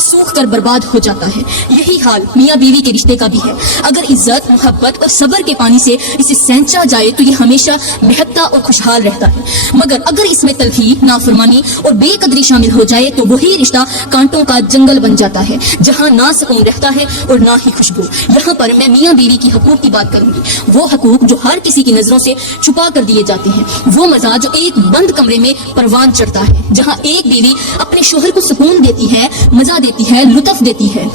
سوکھ کر برباد ہو جاتا ہے۔ یہی حال میاں بیوی کے رشتے کا بھی ہے۔ اگر عزت، محبت اور صبر کے پانی سے اسے سینچا جائے تو یہ ہمیشہ بہکتا اور خوشحال رہتا ہے، مگر اگر اس میں تلخی، نافرمانی اور بے قدری شامل ہو جائے تو وہی رشتہ کانٹوں کا جنگل بن جاتا ہے، جہاں نہ سکون رہتا ہے اور نہ ہی خوشبو۔ یہاں پر میں میاں بیوی کی حقوق کی بات کروں گی، وہ حقوق جو ہر کسی کی نظروں سے چھپا کر دیے جاتے ہیں، وہ مزہ جو ایک بند کمرے میں پروان چڑھتا ہے، جہاں ایک بیوی اپنے شوہر کو سکون دیتی ہے، مزہ دیتی ہے، لطف دیتی ہے،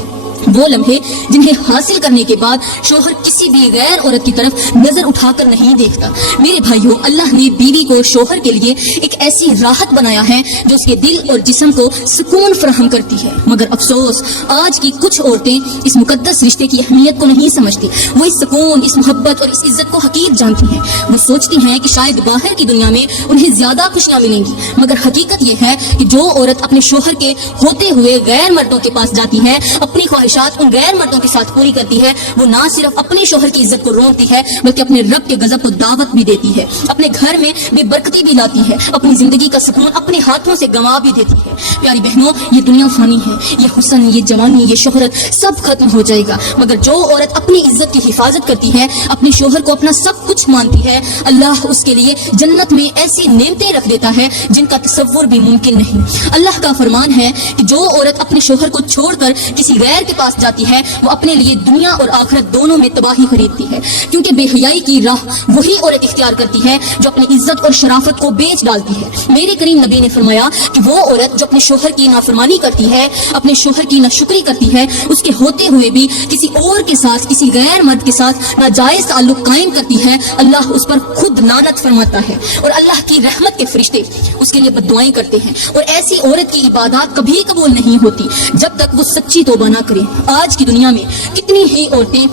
وہ لمحے جنہیں حاصل کرنے کے بعد شوہر کسی بھی غیر عورت کی طرف نظر اٹھا کر نہیں دیکھتا۔ میرے بھائیوں، اللہ نے بیوی کو شوہر کے لیے ایک ایسی راحت بنایا ہے جو اس کے دل اور جسم کو سکون فراہم کرتی ہے، مگر افسوس آج کی کچھ عورتیں اس مقدس رشتے کی اہمیت کو نہیں سمجھتی۔ وہ اس سکون، اس محبت اور اس عزت کو حقیر جانتی ہیں۔ وہ سوچتی ہیں کہ شاید باہر کی دنیا میں انہیں زیادہ خوشیاں ملیں گی، مگر حقیقت یہ ہے کہ جو عورت اپنے شوہر کے ہوتے ہوئے غیر مردوں کے پاس جاتی ہے، اپنی خواہشات ان غیر مردوں کے ساتھ پوری کرتی ہے، وہ نہ صرف اپنے شوہر کی عزت کو رونتی ہے بلکہ اپنے رب کے غضب کو دعوت بھی دیتی ہے، اپنے گھر میں بے برکتی بھی لاتی ہے، اپنی زندگی کا سکون اپنے ہاتھوں سے گنوا بھی دیتی ہے۔ پیاری بہنوں، یہ دنیا فانی ہے، یہ حسن، یہ جوانی، یہ شہرت سب ختم ہو جائے گا، مگر جو عورت اپنی عزت کی حفاظت کرتی ہے، اپنے شوہر کو اپنا سب کچھ مانتی ہے، اللہ اس کے لیے جنت میں ایسی نعمتیں رکھ دیتا ہے جن کا تصور بھی ممکن نہیں۔ اللہ کا فرمان ہے کہ جو عورت اپنے شوہر کو چھوڑ کر کسی غیر کے پاس جاتی ہے وہ اپنے لیے دنیا اور آخرت دونوں میں تباہی خریدتی ہے، کیونکہ بے حیائی کی راہ وہی عورت اختیار کرتی ہے جو اپنی عزت اور شرافت کو بیچ ڈالتی ہے۔ میرے کریم نبی نے فرمایا کہ وہ عورت جو اپنے شوہر کی نافرمانی کرتی ہے، اپنے شوہر کی ناشکری کرتی ہے، اس کے ہوتے ہوئے بھی کسی اور کے ساتھ، کسی غیر مرد کے ساتھ ناجائز تعلق قائم کرتی ہے، اللہ اس پر خود لعنت فرماتا ہے اور اللہ کی رحمت کے فرشتے اس کے لیے بد دعائیں کرتے ہیں، اور ایسی عورت کی عبادات کبھی قبول نہیں ہوتی جب تک وہ سچی توبہ نہ کرے۔ آج کی دنیا میں کتنی ہی عورتیں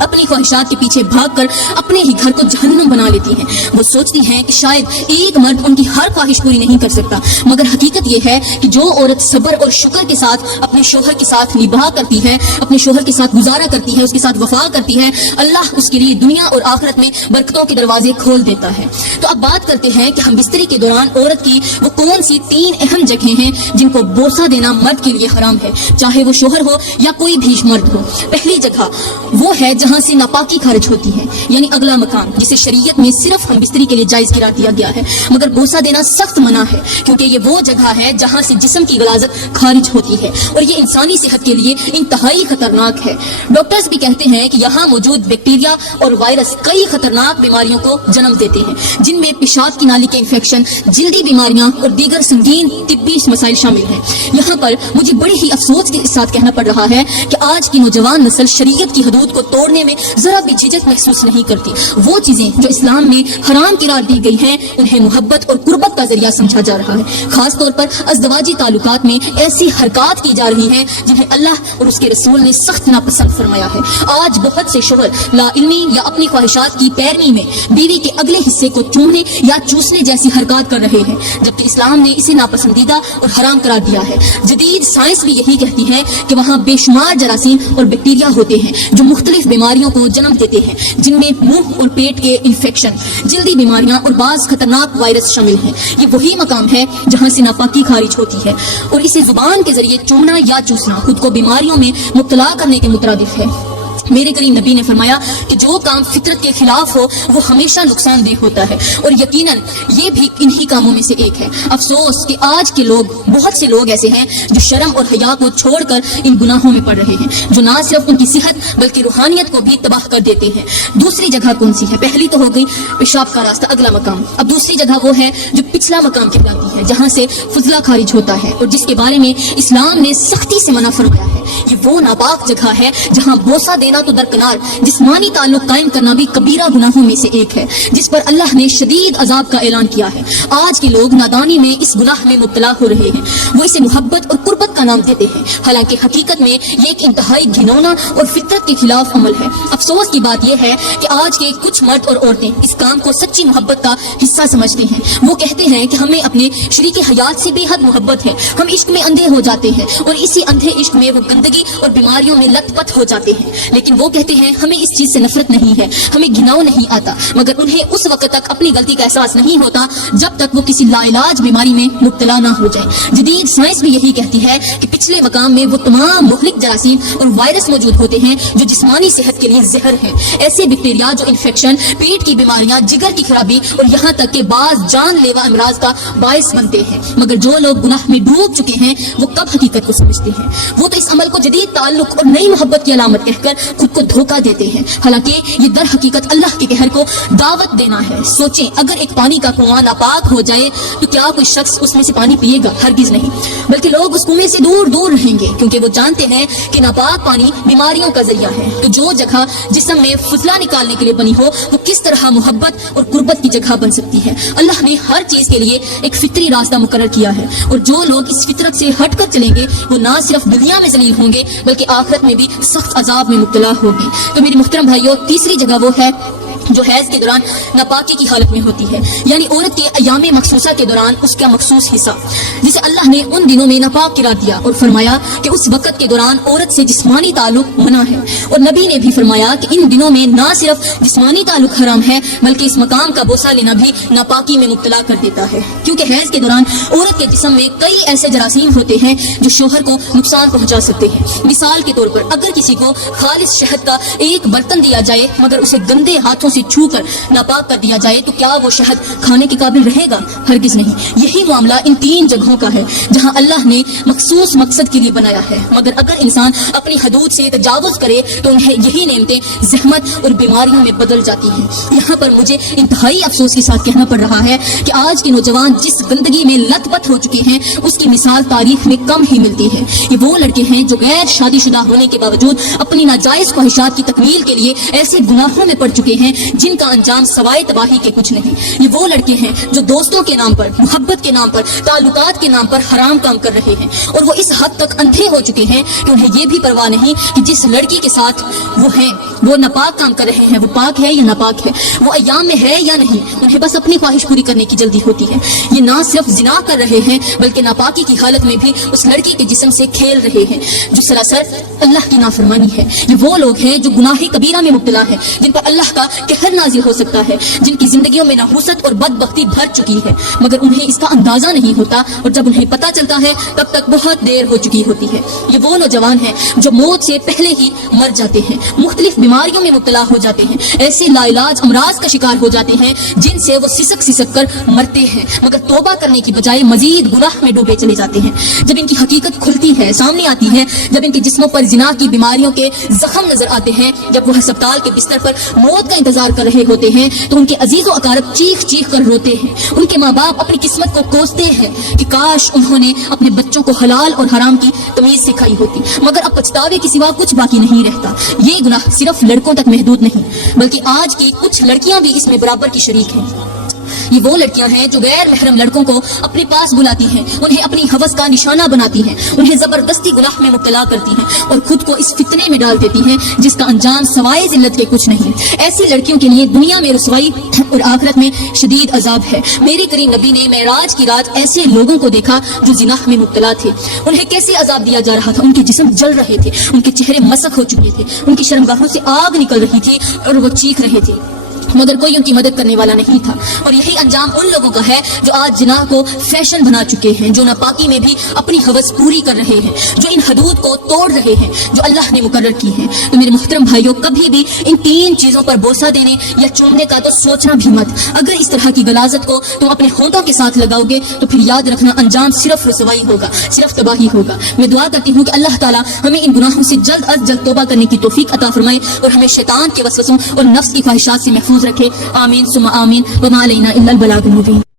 اپنی خواہشات کے پیچھے بھاگ کر اپنے ہی گھر کو جہنم بنا لیتی ہیں۔ وہ سوچتی ہیں کہ شاید ایک مرد ان کی ہر خواہش پوری نہیں کر سکتا، مگر حقیقت یہ ہے کہ جو عورت صبر اور شکر کے ساتھ اپنے شوہر کے ساتھ نباہ کرتی ہے، اپنے شوہر کے ساتھ گزارا کرتی ہے، اس کے ساتھ وفا کرتی ہے، اللہ اس کے لیے دنیا اور آخرت میں برکتوں کے دروازے کھول دیتا ہے۔ تو اب بات کرتے ہیں کہ ہم بستری کے دوران عورت کی وہ کون سی 3 اہم جگہیں ہیں جن کو بوسہ دینا مرد کے لیے حرام ہے، چاہے وہ شوہر ہو یا کوئی بھی مرد ہو۔ پہلی جگہ وہ ہے جہاں سے ناپاکی خارج ہوتی ہے، یعنی اگلا مکان، جسے شریعت میں صرف ہم بستری کے لیے جائز قرار دیا گیا ہے، مگر بوسہ دینا سخت منع ہے، کیونکہ یہ وہ جگہ ہے جہاں سے جسم کی غلاظت خارج ہوتی ہے اور یہ انسانی صحت کے لیے انتہائی خطرناک ہے۔ ڈاکٹرز بھی کہتے ہیں کہ یہاں موجود بیکٹیریا اور وائرس کئی خطرناک بیماریوں کو جنم دیتے ہیں، جن میں پیشاب کی نالی کے انفیکشن، جلدی بیماریاں اور دیگر سنگین طبی مسائل شامل ہیں۔ یہاں پر مجھے بڑے ہی افسوس کے ساتھ کہنا پڑ رہا ہے کہ آج کی نوجوان نسل شریعت کی حدود کو توڑنے میں ذرا بھی جھجک محسوس نہیں کرتی۔ وہ چیزیں جو اسلام میں حرام قرار دی گئی ہیں انہیں محبت اور قربت کا ذریعہ سمجھا جا رہا ہے۔ خاص طور پر ازدواجی تعلقات میں ایسی حرکات کی جا رہی ہیں جنہیں اللہ اور اس کے رسول نے سخت ناپسند فرمایا ہے۔ آج بہت سے شوہر لا علمی یا اپنی خواہشات کی پیروی میں بیوی کے اگلے حصے کو چومنے یا چوسنے جیسی حرکات کر رہے ہیں، جبکہ اسلام نے اسے ناپسندیدہ اور حرام قرار دیا ہے۔ جدید سائنس بھی یہی کہتی ہے کہ وہاں بے شمار جراثیم اور بیکٹیریا ہوتے ہیں جو مختلف بیماریوں کو جنم دیتے ہیں، جن میں منہ اور پیٹ کے انفیکشن، جلدی بیماریاں اور بعض خطرناک وائرس شامل ہیں۔ یہ وہی مقام ہے جہاں سے ناپاکی خارج ہوتی ہے، اور اسے زبان کے ذریعے چومنا یا چوسنا خود کو بیماریوں میں مبتلا کرنے کے مترادف ہے۔ میرے کریم نبی نے فرمایا کہ جو کام فطرت کے خلاف ہو وہ ہمیشہ نقصان دہ ہوتا ہے، اور یقیناً یہ بھی انہی کاموں میں سے ایک ہے۔ افسوس کہ آج کے لوگ، بہت سے لوگ ایسے ہیں جو شرم اور حیا کو چھوڑ کر ان گناہوں میں پڑ رہے ہیں، جو نہ صرف ان کی صحت بلکہ روحانیت کو بھی تباہ کر دیتے ہیں۔ دوسری جگہ کون سی ہے؟ پہلی تو ہو گئی پیشاب کا راستہ، اگلا مقام۔ اب دوسری جگہ وہ ہے جو پچھلا مقام کہلاتی ہے، جہاں سے فضلہ خارج ہوتا ہے اور جس کے بارے میں اسلام نے سختی سے منع فرمایا ہے۔ یہ وہ ناپاک جگہ ہے جہاں بوسہ دینا تو درکنار، جسمانی تعلق قائم کرنا بھی کبیرہ گناہوں میں سے ایک ہے، جس پر اللہ نے شدید عذاب کا اعلان کیا ہے۔ آج کے لوگ نادانی میں اس گناہ میں مبتلا ہو رہے ہیں، وہ اسے محبت اور قربت کا نام دیتے ہیں، حالانکہ حقیقت میں یہ ایک انتہائی گھنونا اور فطرت کے خلاف عمل ہے۔ افسوس کی بات یہ ہے کہ آج کے کچھ مرد اور عورتیں اس کام کو سچی محبت کا حصہ سمجھتے ہیں۔ وہ کہتے ہیں کہ ہمیں اپنے شریک حیات سے بے حد محبت ہے، ہم عشق میں اندھے ہو جاتے ہیں اور اسی اندھے عشق میں وہ گندگی اور بیماریوں میں لت پت ہو جاتے ہیں۔ لیکن لیکن وہ کہتے ہیں ہمیں اس چیز سے نفرت نہیں ہے, ہمیں گھناؤ نہیں آتا, مگر انہیں اس وقت تک اپنی غلطی کا احساس نہیں ہوتا جب تک وہ کسی لا علاج بیماری میں مبتلا نہ ہو جائے. جدید سائنس بھی یہی کہتی ہے کہ پچھلے مقام میں وہ تمام مہلک جراثیم اور وائرس موجود ہوتے ہیں جو جسمانی صحت کے لیے زہر ہیں. ایسے بیکٹیریا جو انفیکشن, پیٹ کی بیماریاں, جگر کی خرابی اور یہاں تک کہ بعض جان لیوا امراض کا باعث بنتے ہیں. مگر جو لوگ گناہ میں ڈوب چکے ہیں وہ کب حقیقت کو سمجھتے ہیں؟ وہ تو اس عمل کو جدید تعلق اور نئی محبت کی علامت کہہ کر خود کو دھوکہ دیتے ہیں, حالانکہ یہ در حقیقت اللہ کے قہر کو دعوت دینا ہے. سوچیں, اگر ایک پانی کا کنواں ناپاک ہو جائے تو کیا کوئی شخص اس میں سے پانی پیے گا؟ ہرگز نہیں, بلکہ لوگ اس کنویں سے دور دور رہیں گے, کیونکہ وہ جانتے ہیں کہ ناپاک پانی بیماریوں کا ذریعہ ہے. تو جو جگہ جسم میں فضلہ نکالنے کے لیے بنی ہو وہ کس طرح محبت اور قربت کی جگہ بن سکتی ہے؟ اللہ نے ہر چیز کے لیے ایک فطری راستہ مقرر کیا ہے, اور جو لوگ اس فطرت سے ہٹ کر چلیں گے وہ نہ صرف دنیا میں ذلیل ہوں گے بلکہ آخرت میں بھی سخت عذاب میں مبتلا ہوگی. تو میری محترم بھائیوں, تیسری جگہ وہ ہے جو حیض کے دوران ناپاکی کی حالت میں ہوتی ہے, یعنی عورت کے ایام مخصوصہ کے دوران اس کا مخصوص حصہ, جسے اللہ نے ان دنوں میں ناپاک قرار دیا اور فرمایا کہ اس وقت کے دوران عورت سے جسمانی تعلق منع ہے. اور نبی نے بھی فرمایا کہ ان دنوں میں نہ صرف جسمانی تعلق حرام ہے بلکہ اس مقام کا بوسہ لینا بھی ناپاکی میں مبتلا کر دیتا ہے, کیونکہ حیض کے دوران عورت کے جسم میں کئی ایسے جراثیم ہوتے ہیں جو شوہر کو نقصان پہنچا سکتے ہیں. مثال کے طور پر, اگر کسی کو خالص شہد کا ایک برتن دیا جائے مگر اسے گندے ہاتھوں سے چھو کر ناپاک کر دیا جائے تو کیا وہ شہد کھانے کے قابل رہے گا؟ ہرگز نہیں. یہی معاملہ ان تین جگہوں کا ہے جہاں اللہ نے مخصوص مقصد کے لیے بنایا ہے, مگر اگر انسان اپنی حدود سے تجاوز کرے تو انہیں یہی نعمتیں زحمت اور بیماریوں میں بدل جاتی ہیں. یہاں پر مجھے انتہائی افسوس کے ساتھ کہنا پڑ رہا ہے کہ آج کے نوجوان جس گندگی میں لت پت ہو چکے ہیں اس کی مثال تاریخ میں کم ہی ملتی ہے. یہ وہ لڑکے ہیں جو غیر شادی شدہ ہونے کے باوجود اپنی ناجائز خواہشات کی تکمیل کے لیے ایسے گناہوں میں پڑ چکے ہیں جن کا انجام سوائے تباہی کے کچھ نہیں. یہ وہ لڑکے ہیں جو دوستوں کے نام پر, محبت کے نام پر, تعلقات کے نام پر حرام کام کر رہے ہیں, اور وہ اس حد تک اندھے ہو چکے ہیں کہ انہیں یہ بھی پرواہ نہیں کہ جس لڑکی کے ساتھ وہ ہیں وہ ناپاک کام کر رہے ہیں وہ پاک ہے یا ناپاک ہے, وہ ایام میں ہے یا نہیں. انہیں بس اپنی خواہش پوری کرنے کی جلدی ہوتی ہے. یہ نہ صرف زنا کر رہے ہیں بلکہ ناپاکی کی حالت میں بھی اس لڑکی کے جسم سے کھیل رہے ہیں جو سراسر اللہ کی نافرمانی ہے. یہ وہ لوگ ہیں جو گناہ کبیرہ میں مبتلا ہے, جن پر اللہ کا قہر نازل ہو سکتا ہے, جن کی زندگیوں میں نحوست اور بدبختی بھر چکی ہے, مگر انہیں اس کا اندازہ نہیں ہوتا, اور جب انہیں پتہ چلتا ہے تب تک بہت دیر ہو چکی ہوتی ہے. یہ وہ نوجوان ہیں جو موت سے پہلے ہی مر جاتے ہیں, مختلف بیماریوں میں مبتلا ہو جاتے ہیں, ایسے لا علاج امراض کا شکار ہو جاتے ہیں جن سے وہ سسک سسک کر مرتے ہیں, مگر توبہ کرنے کی بجائے مزید گناہ میں ڈوبے چلے جاتے ہیں. جب ان کی حقیقت کھلتی ہے, سامنے آتی ہے, جب ان کے جسموں پر زنا کی بیماریوں کے زخم نظر آتے ہیں, جب وہ ہسپتال کے بستر پر موت کا انتظار کر رہے ہوتے ہیں تو ان کے عزیز و اقارب چیخ چیخ کر روتے ہیں. ان کے ماں باپ اپنی قسمت کو کوستے ہیں کہ کاش انہوں نے اپنے بچوں کو حلال اور حرام کی تمیز سکھائی ہوتی, مگر اب پچھتاوے کے سوا کچھ باقی نہیں رہتا. یہ گناہ صرف لڑکوں تک محدود نہیں بلکہ آج کی کچھ لڑکیاں بھی اس میں برابر کی شریک ہیں. یہ وہ لڑکیاں ہیں جو غیر محرم لڑکوں کو اپنے پاس بلاتی ہیں, انہیں اپنی ہوس کا نشانہ بناتی ہیں, انہیں زبردستی گناہ میں مبتلا کرتی ہیں اور خود کو اس فتنے میں ڈال دیتی ہیں جس کا انجام سوائے ذلت کے کچھ نہیں. ایسی لڑکیوں کے لیے دنیا میں رسوائی اور آخرت میں شدید عذاب ہے. میرے کریم نبی نے معراج کی رات ایسے لوگوں کو دیکھا جو زنا میں مبتلا تھے. انہیں کیسے عذاب دیا جا رہا تھا, ان کے جسم جل رہے تھے, ان کے چہرے مسخ ہو چکے تھے, ان کی شرمگاہوں سے آگ نکل رہی تھی اور وہ چیخ رہے تھے, مگر کوئی ان کی مدد کرنے والا نہیں تھا. اور یہی انجام ان لوگوں کا ہے جو آج جناح کو فیشن بنا چکے ہیں, جو ناپاکی میں بھی اپنی ہوس پوری کر رہے ہیں, جو ان حدود کو توڑ رہے ہیں جو اللہ نے مقرر کی ہیں. تو میرے محترم بھائیوں, کبھی بھی ان تین چیزوں پر بوسہ دینے یا چومنے کا تو سوچنا بھی مت. اگر اس طرح کی غلاظت کو تم اپنے ہونٹوں کے ساتھ لگاؤ گے تو پھر یاد رکھنا انجام صرف رسوائی ہوگا, صرف تباہی ہوگا. میں دعا کرتی ہوں کہ اللہ تعالیٰ ہمیں ان گناہوں سے جلد از جلد توبہ کرنے کی توفیق عطا فرمائے اور ہمیں شیطان کے وسوسوں اور نفس کی خواہشات سے محفوظ رکھے. آمین ثم آمین. وما علینا الا البلاغ المبین.